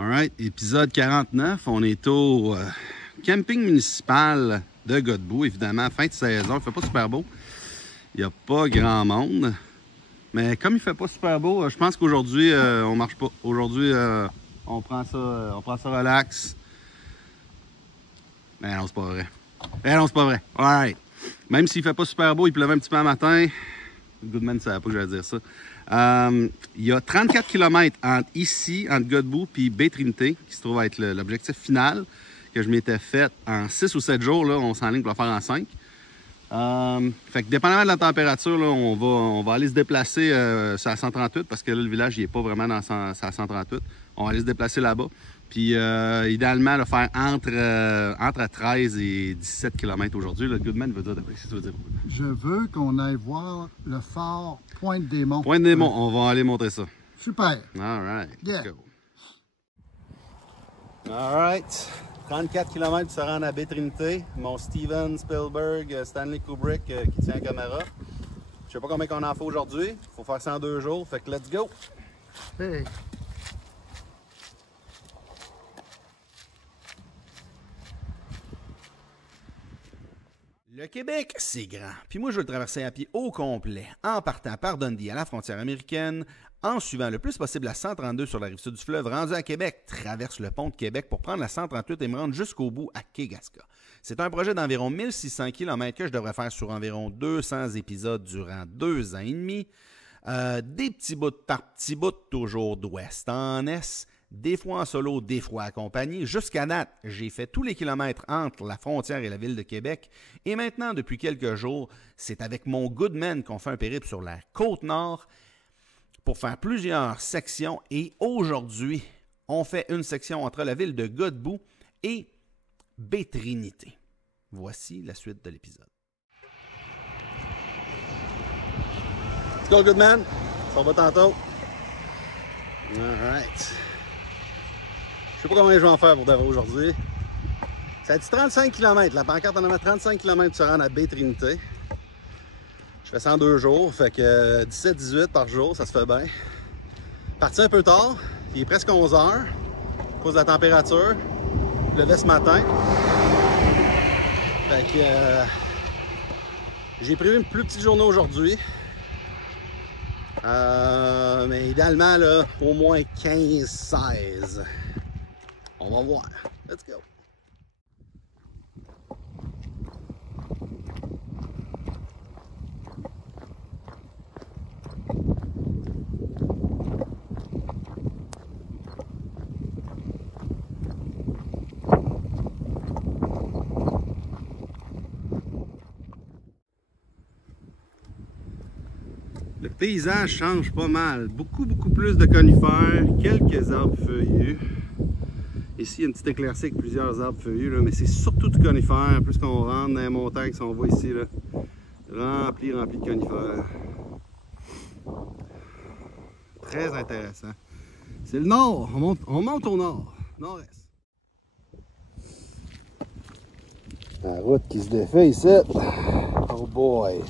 Alright, épisode 49. On est au camping municipal de Godbout. Évidemment, fin de saison. Il ne fait pas super beau. Il n'y a pas grand monde. Mais comme il ne fait pas super beau, je pense qu'aujourd'hui, on marche pas. Aujourd'hui, on prend ça relax. Mais non, c'est pas vrai. Mais non, c'est pas vrai. Alright. Même s'il ne fait pas super beau, il pleuvait un petit peu le matin. Goodman ne savait pas que j'allais dire ça. Il y a 34 km entre ici, entre Godbout et Baie-Trinité, qui se trouve être l'objectif final que je m'étais fait en 6 ou 7 jours. Là, on s'enligne pour le faire en 5. Fait que dépendamment de la température, là, on va aller se déplacer sur la 138 parce que là, le village n'est pas vraiment dans sa 138. On va aller se déplacer là-bas. Puis idéalement, le faire entre 13 et 17 km aujourd'hui. Le Goodman veut dire, qu'est-ce que tu veux dire? Je veux qu'on aille voir le phare Pointe-des-Monts. Pointe-des-Monts, on va aller montrer ça. Super. All right, Yeah. let's go. All right, 34 km pour se rendre à Baie-Trinité. Mon Steven Spielberg, Stanley Kubrick qui tient la caméra. Je sais pas combien on en fait aujourd'hui. Il faut faire ça en 2 jours. Fait que let's go. Hey. Le Québec, c'est grand. Puis moi, je veux le traverser à pied au complet, en partant par Dundee à la frontière américaine, en suivant le plus possible la 132 sur la rive sud du fleuve, rendu à Québec, traverse le pont de Québec pour prendre la 138 et me rendre jusqu'au bout à Kegaska. C'est un projet d'environ 1600 km que je devrais faire sur environ 200 épisodes durant 2 ans et demi. Des petits bouts par petits bouts, toujours d'ouest en est, des fois en solo, des fois accompagné. Jusqu'à date, j'ai fait tous les kilomètres entre la frontière et la ville de Québec. Et maintenant, depuis quelques jours, c'est avec mon Goodman qu'on fait un périple sur la Côte-Nord pour faire plusieurs sections. Et aujourd'hui, on fait une section entre la ville de Godbout et Baie-Trinité. Voici la suite de l'épisode. Let's go, Goodman. On va tantôt. All right. Je sais pas combien je vais en faire pour de vrai aujourd'hui. Ça dit 35 km. La pancarte en a 35 km pour se rendre à Baie-Trinité. Je fais ça en 2 jours. Fait que 17-18 par jour, ça se fait bien. Parti un peu tard. Il est presque 11 h à cause de la température. Je levais ce matin. Fait que j'ai prévu une plus petite journée aujourd'hui. Mais idéalement, là, au moins 15-16. On va voir. Let's go. Le paysage change pas mal. Beaucoup plus de conifères, quelques arbres feuillus. Ici, il y a une petite éclaircie avec plusieurs arbres feuillus, là, mais c'est surtout du conifère. Plus qu'on rentre dans les montagnes, si on voit ici, là, rempli de conifères. Très intéressant. C'est le nord. On monte au nord. Nord-est. La route qui se défait ici. Oh boy.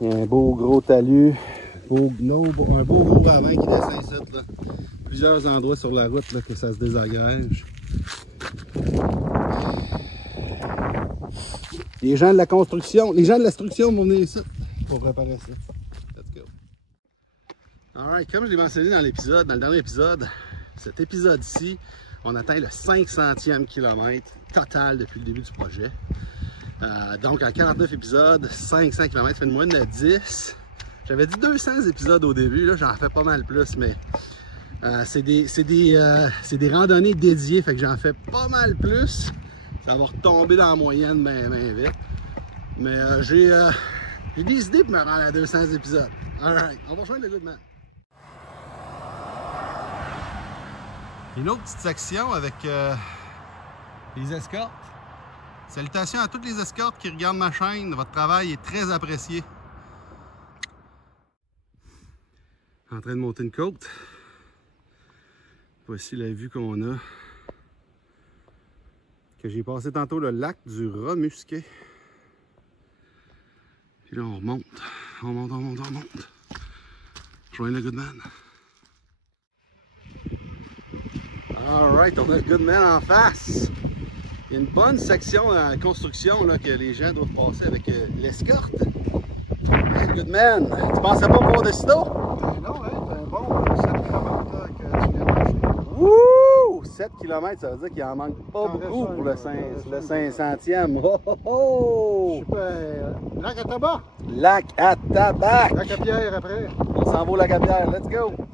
Il y a un beau gros talus. Un beau gros ravin qui descend ici, là. Plusieurs endroits sur la route là, que ça se désagrège. Les gens de la construction, les gens de la structure vont venir ici pour préparer ça. Let's go. Alright, comme je l'ai mentionné dans le dernier épisode, cet épisode-ci, on atteint le 500e kilomètre total depuis le début du projet. Donc en 49 épisodes, 500 km, fait une moyenne de 10. J'avais dit 200 épisodes au début, là j'en fais pas mal plus, mais c'est des randonnées dédiées, fait que j'en fais pas mal plus. Ça va retomber dans la moyenne bien vite. Mais j'ai des idées pour me rendre à 200 épisodes. Alright, on va rejoindre le Goodman. Une autre petite section avec les escortes. Salutations à toutes les escortes qui regardent ma chaîne. Votre travail est très apprécié. En train de monter une côte. Voici la vue qu'on a. Que j'ai passé tantôt le lac du Rat-Musquet. Puis là on remonte. On monte. Rejoindre le Goodman. Alright, on a le Goodman en face. Il y a une bonne section dans la construction là, que les gens doivent passer avec l'escorte. Hey, Goodman, tu pensais pas voir de sitôt? Non, hein, c'est un bon 7 km que tu viens d'acheter. Wouh! 7 km, ça veut dire qu'il en manque pas beaucoup pour le 500e. Oh, oh, oh! Super. Lac à tabac. Lac à tabac! Lac à pierre après. On s'en va au lac à pierre, let's go! Super.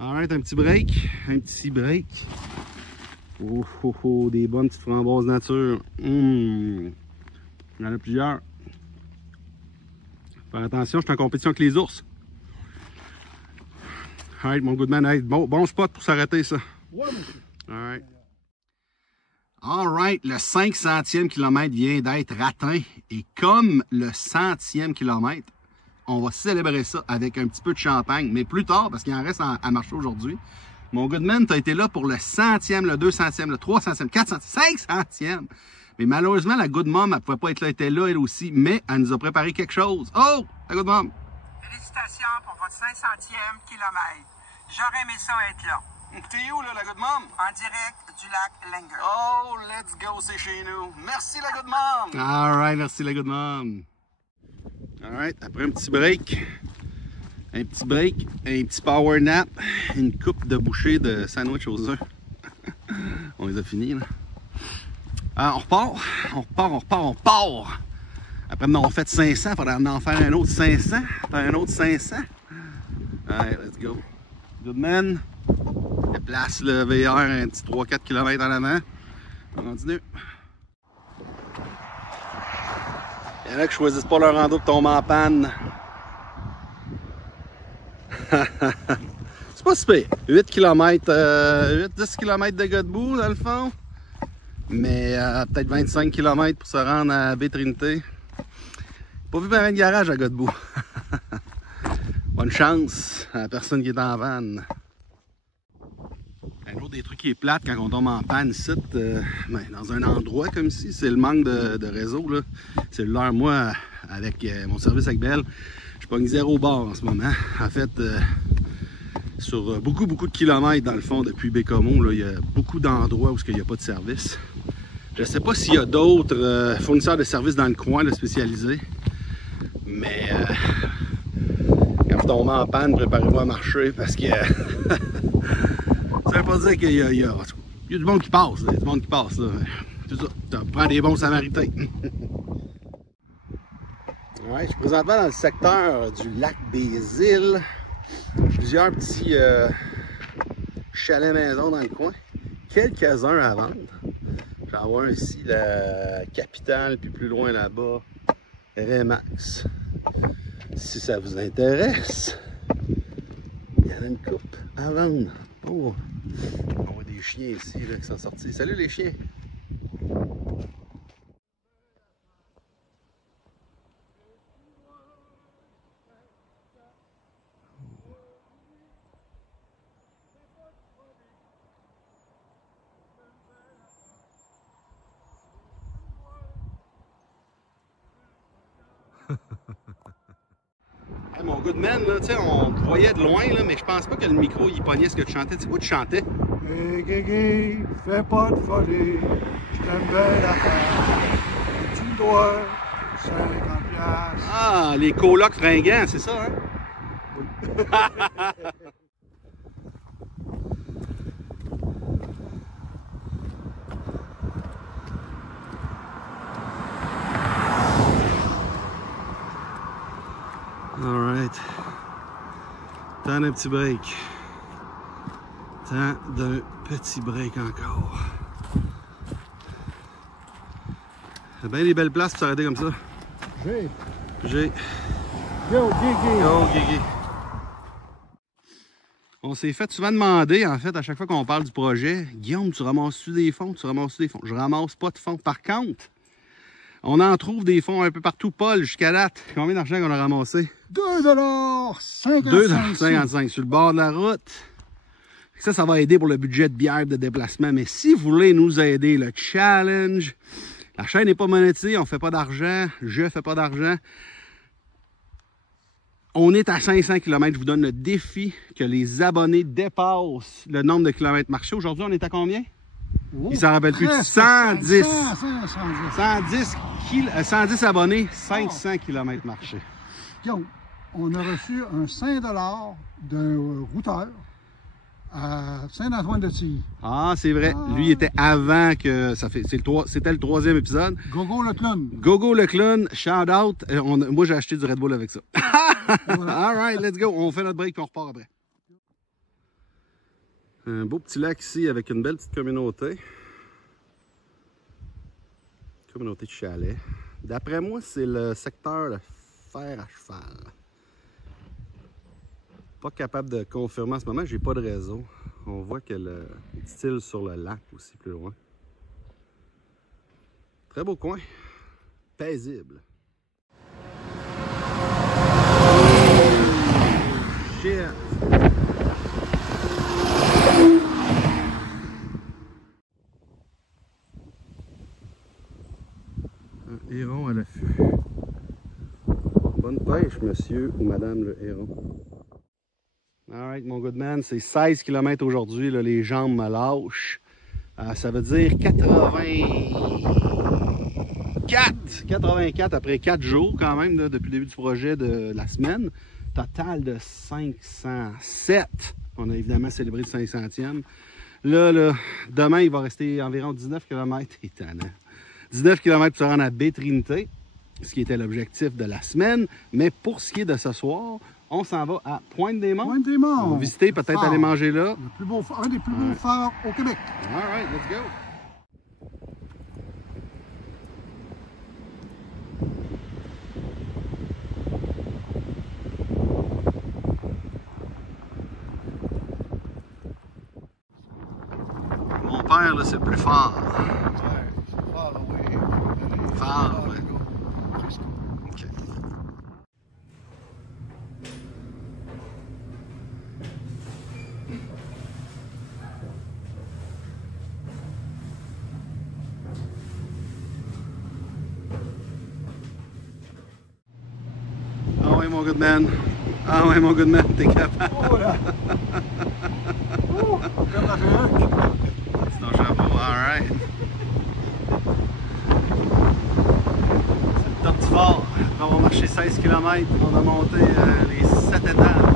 Alright, un petit break. Oh, oh, oh, des bonnes petites framboises nature. Il y en a plusieurs. Faire attention, je suis en compétition avec les ours. Alright, mon Goodman, hey, bon spot pour s'arrêter, ça. Ouais, monsieur. Alright. Alright, le 500e kilomètre vient d'être atteint. Et comme le 100e kilomètre, on va célébrer ça avec un petit peu de champagne, mais plus tard, parce qu'il en reste à marcher aujourd'hui. Mon Goodman, tu as été là pour le 100e, le 200e, le 300e, 400e, 500e. Mais malheureusement, la Good Mom, elle ne pouvait pas être là, elle était là, elle aussi, mais elle nous a préparé quelque chose. Oh, la Good Mom! Félicitations pour votre 500e kilomètre. J'aurais aimé ça être là. T'es où, là, la Good Mom? En direct du lac Langer. Oh, let's go, c'est chez nous. Merci, la Good Mom! All right, merci, la Good Mom. All right, après un petit break, un petit power nap, une coupe de bouchées de sandwich aux œufs. On les a finis, là. Alors, on repart. Après on a fait 500, il faudrait en faire un autre 500, Allez, let's go. Goodman, déplace le VR un petit 3-4 km en avant. On continue. Il y en a qui choisissent pas leur rando de tomber en panne. C'est pas super. 8 km, 8-10 km de Godbout dans le fond. Mais peut-être 25 km pour se rendre à Baie-Trinité. Pas vu bien de garage à Godbout. Bonne chance à la personne qui est en vanne. Un autre des trucs qui est plate quand on tombe en panne ici, dans un endroit comme ici, c'est le manque de réseau. Là. Cellulaire, moi, avec mon service avec Bell, je pogne 0 bar en ce moment. En fait, sur beaucoup de kilomètres dans le fond depuis Bécomo, là, il y a beaucoup d'endroits où il n'y a pas de service. Je ne sais pas s'il y a d'autres fournisseurs de services dans le coin là, spécialisés, mais quand vous tombez en panne, préparez-vous à marcher parce que ça veut pas dire qu'il y a du monde qui passe, là. Il y a du monde qui passe. C'est ça, tu prends des bons samaritains. Ouais, je suis présentement dans le secteur du lac des Îles. Plusieurs petits chalets maisons dans le coin. Quelques-uns à vendre. J'en vois un ici, la Capitale, puis plus loin là-bas, Remax. Si ça vous intéresse, il y en a une coupe à vendre. Oh. On voit des chiens ici là, qui sont sortis. Salut les chiens! Hey, mon Goodman, là, on te voyait de loin, là, mais je pense pas que le micro il pognait ce que tu chantais. Tu sais quoi tu chantais? Hey, Guigui, fais pas de folie, je t'aime belle affaire. Tu me dois 50$. Ah, les colocs fringants, c'est ça, hein? Alright. Temps d'un petit break. Temps d'un petit break encore. C'est bien des belles places pour s'arrêter comme ça. J'ai. J'ai. Yo, Guigui. Go, Guigui. On s'est fait souvent demander, en fait, à chaque fois qu'on parle du projet, Guillaume, tu ramasses-tu des fonds? Tu ramasses-tu des fonds? Je ramasse pas de fonds. Par contre, on en trouve des fonds un peu partout. Paul, jusqu'à date, combien d'argent qu'on a ramassé? 2,55 $2,55 sur le bord de la route. Ça va aider pour le budget de bière de déplacement. Mais si vous voulez nous aider, le challenge, la chaîne n'est pas monétisée, on ne fait pas d'argent, je ne fais pas d'argent. On est à 500 km. Je vous donne le défi que les abonnés dépassent le nombre de kilomètres marchés. Aujourd'hui, on est à combien? Oh, Il s'en rappelle plus. 110. 110 abonnés, 500 km marchés. Guillaume, on a reçu un 5 $ d'un routeur à Saint-Antoine-de-Tilly. Ah, c'est vrai. Lui, il était avant que... C'était le 3e épisode. Gogo le clown. Gogo le clown, shout out. Moi, j'ai acheté du Red Bull avec ça. Voilà. All right, let's go. On fait notre break et on repart après. Un beau petit lac ici avec une belle petite communauté. Communauté de chalets. D'après moi, c'est le secteur de fer à cheval. Pas capable de confirmer en ce moment, j'ai pas de réseau. On voit qu'il y a le style sur le lac aussi plus loin. Très beau coin. Paisible. Shit. Un héron à l'affût. Bonne pêche, monsieur ou madame le héron. Alright, mon good man, c'est 16 km aujourd'hui, les jambes me lâchent. Ça veut dire 84 après 4 jours quand même, là, depuis le début du projet de la semaine. Total de 507. On a évidemment célébré le 500e. Là, demain, il va rester environ 19 km. Étonnant. 19 km pour se rendre à Baie-Trinité, ce qui était l'objectif de la semaine. Mais pour ce qui est de ce soir, on s'en va à Pointe-des-Monts. Pointe-des-Monts. On va visiter, peut-être aller manger là. Un des plus beaux phares au Québec. All right, let's go. Mon père, là, c'est le plus fort. Fort, ouais. OK. Ah ouais, mon good man. Ah ouais, mon good man, t'es capable. Oh là! Oh, comme la perruque. C'est ton chapeau, alright. C'est le top du fort. Après avoir marché 16 km, on a monté les 7 étages.